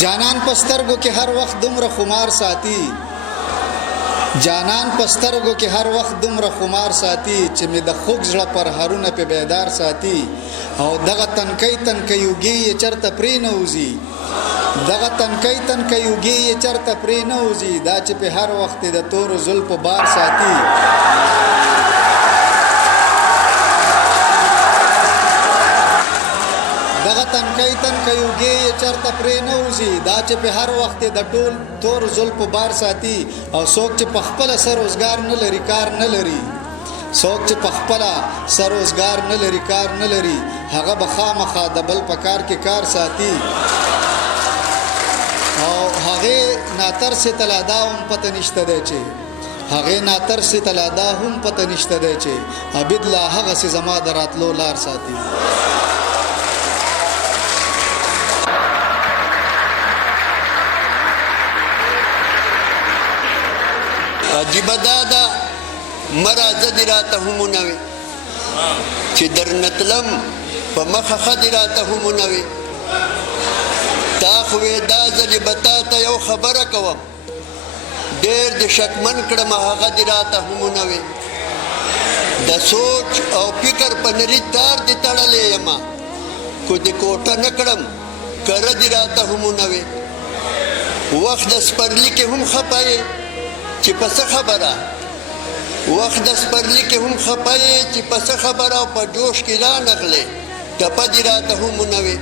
جانان پسترګو کې هر وخت دومره خمار ساتي جانان پسترګو کې هر وخت دومره خمار ساتي چې مې د خوږ زړه پر هرونه په بیدار ساتي او دغه تنکي یوګي چرته پرې نه وځي دغه تنکي یوګي چرته پرې نه وځي دا چې په هر وخت د تور زلف بار ساتي دغه تنکي یوګي چرته پرې نه وځي دا چې په هر وخت د ټول تور زلف بار ساتي او څوک چې په خپل سر روزګار نه لري کار نه لري څوک چې په خپل سر روزګار نه لري کار نه لري هغه به خامخا د بل په کار کې کار ساتي او هغه ناتر سے تلادا هم پته نشته دی چې هغه ناتر سے تلادا هم پته نشته دی چې عبد الله هغه سي زما دراتلو لار ساتي عجیب دادا مرازه دی راته همونوي چې درنتلم په مخه خدي راته همونوي تا خوې دا ځلې به تا ته یو خبره کوم ډېر د شکمن کړم هغه دې راته همونوي د سوچ او فکر په نري تار دې تړلی یمه خو دې کوټه نه کړم کره دې راته همونوي وخت د سپرلي کې هم خفه یې چې په څه خبره وخت د سپرلي کې هم خفه یې چې په څه خبره او په جوش کې رانغلې ټپه دې راته همونوي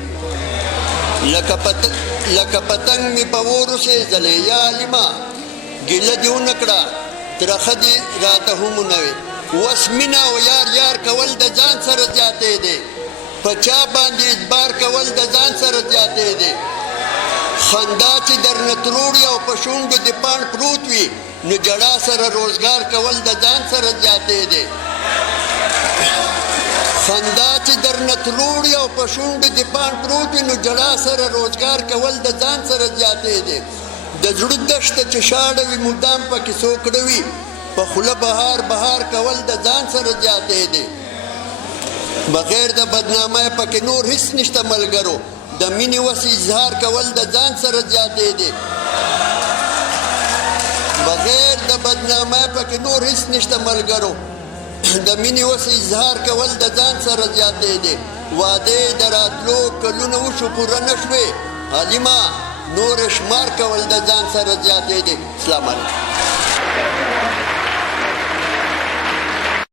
لکه پتنګ مې په اور وسېځلې یا علیما ګیله دې ونه کړه ترخه دې راته همونوي اوس مینه او یار کول د ځان سره زیاتې دی په چا باندې اعتبار کول د ځان سره زیاتې دی خندا چې درنه تروړي او په شونډو دې پاڼ پروت وي نو جړا سره روزګار کول د ځان سره زیاتې دی خندا چې درنه تروړي او په شونډو دې پاڼ پروت وي نو جړا سره روزګار کول د ځان سره زیاتې دی د زړه دښته چې شاړه وي مدام پکې سوکړه وي په خوله بهار کول د ځان سره زیاتې دی بغیر د بدنامۍ پکې نور هیڅ نشته ملګرو د مینې وس اظهار کول د ځان سره زیاتې دی بغیر د بدنامۍ پکې نور هیڅ نشته ملګرو د مینې وس اظهار کول د ځان سره زیاتې دی واده د راتلو کلونه وشو پوره نه شوې حلیمه نور شمار کول د ځان سره زیاتې دی. السلام علیکم.